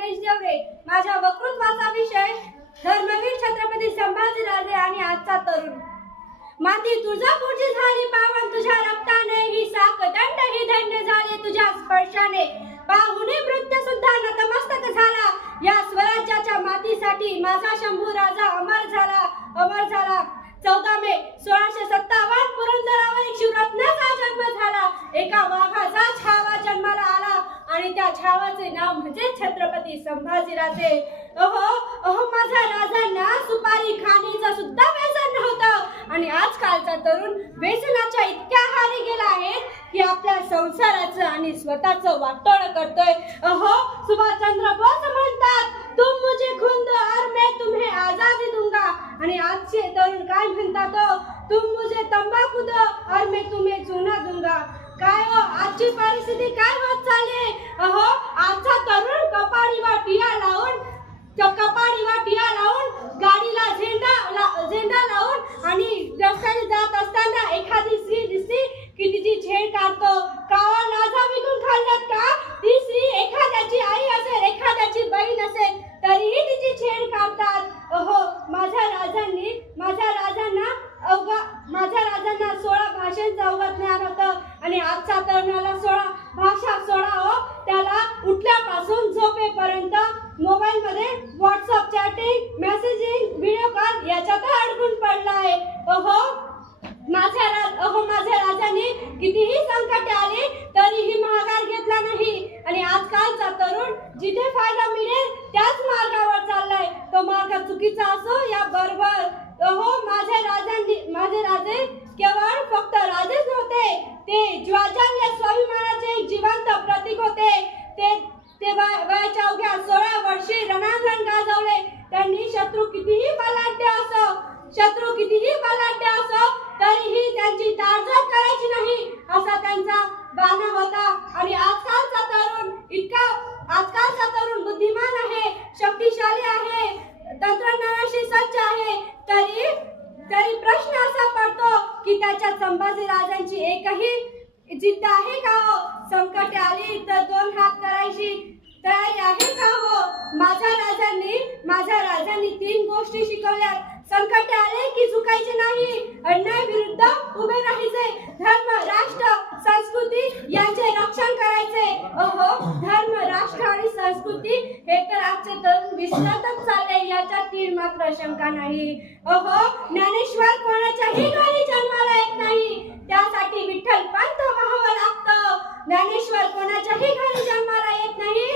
गणेश देवरे. माझ्या वक्तृत्वाचा विषय धर्मवीर छत्रपती संभाजीराजे आणि आजचा तरुण. माती तुळजापूरची झाली पावन तुझ्या रक्ताने, ही साकदंड ही धन्य झाले तुझ्या स्पर्शाने. पाहुणे मृत्यू सुद्धा नतमस्तक झाला, या स्वराज्याच्या मातीसाठी माझा शंभू राजा अमर झाला, अमर झाला. 14 मे 1657 पुरंदरावर एक शिवरत्नाचा जन्म झाला. एका वाघाचा छावा जन्माला आला आणि त्या छावाचे नाव म्हणजे छत्रपती संभाजीराजे. अहो अहो, माझ्या राजांना सुपारी खाणीचं सुद्धा व्यसन नव्हतं आणि आजकालचा तरुण व्यसनाच्या इतक्या आहारी गेला आहे की आपल्या संसाराचं आणि स्वतःचं वाटोळं करतोय. अहो, सुभाषचंद्र बोस म्हणतात, तुम मुझे खून दो और मैं तुम्हें आजादी दूंगा. आणि आजचे तरुण काय म्हणतात, तुम मुझे तंबाखू दो और मैं तुम्हें चूना दूंगा. काय हो, आजची परिस्थिती काय होत चालली. अहो, आजचा तरुण कपाळीवर टिया लावून गाडीला झेंडा लावून आणि रस्त्याने जात असताना एखादी स्त्री दिसली की तिची छेड काढतो. कावा लाजा विकून खाल्लात का? ती स्त्री एखाद्याची आई असेल, एखाद्याची बहीण असेल, तरीही तिची छेड काढतात. अहो, माझ्या राजांना 16 भाषांचं अवगत ज्ञान होतं आणि आजच्या तरुणाला 16 भाषा सोडावं, त्याला उठल्यापासून झोपेपर्यंत मोबाईल मध्ये WhatsApp chatting, messaging, video call याच्यात अडकून पडला आहे. माझ्या राजाने कितीही संकटे आली तरीही माघार घेतला नाही आणि आजकालचा तरुण जिथे फायदा मिळेल त्याच मार्गावर चाललाय. तो मार्ग चुकीचा असो या बरोबर. अहो, माझे राजे केवळ फक्त राजेच नव्हते, ते ज्वाजाल्य स्वाभिमानाचे एक जिवंत प्रतीक होते. ते वयाच्या अवघ्या 16 वर्षी रणांगण गाजवले. त्यांनी शत्रू कितीही बलाढ्य असो तरीही त्यांची ताडजोड करायची नाही असा त्यांचा बाणा होता. आणि आजकालचा तरुण बुद्धिमान आहे, शक्तिशाली आहे, तंत्रज्ञानाशी सज्ज आहे, तरी प्रश्न असा पडतो की त्याच्या संभाजी राजांची एकही जिद्द आहे का हो? संकटे आली तर 2 हात करायची तयारी आहे का हो? माझ्या राजांनी 3 गोष्टी शिकवल्यात. संकटे आले की झुकायचे नाही, अन्याय विरुद्ध उभे राहायचे, धर्म, राष्ट्र, संस्कृती यांचे रक्षण करायचे. अहो, धर्म, राष्ट्र आणि संस्कृती हे तर आजचे तरुण विसरतच चालले, याच्यात तीळ मात्र शंका नाही. अहो, ज्ञानेश्वर कोणाच्याही घरी जन्माला येत नाही, त्यासाठी विठ्ठल पंत व्हावं लागतं. ज्ञानेश्वर कोणाच्याही घरी जन्माला येत नाही.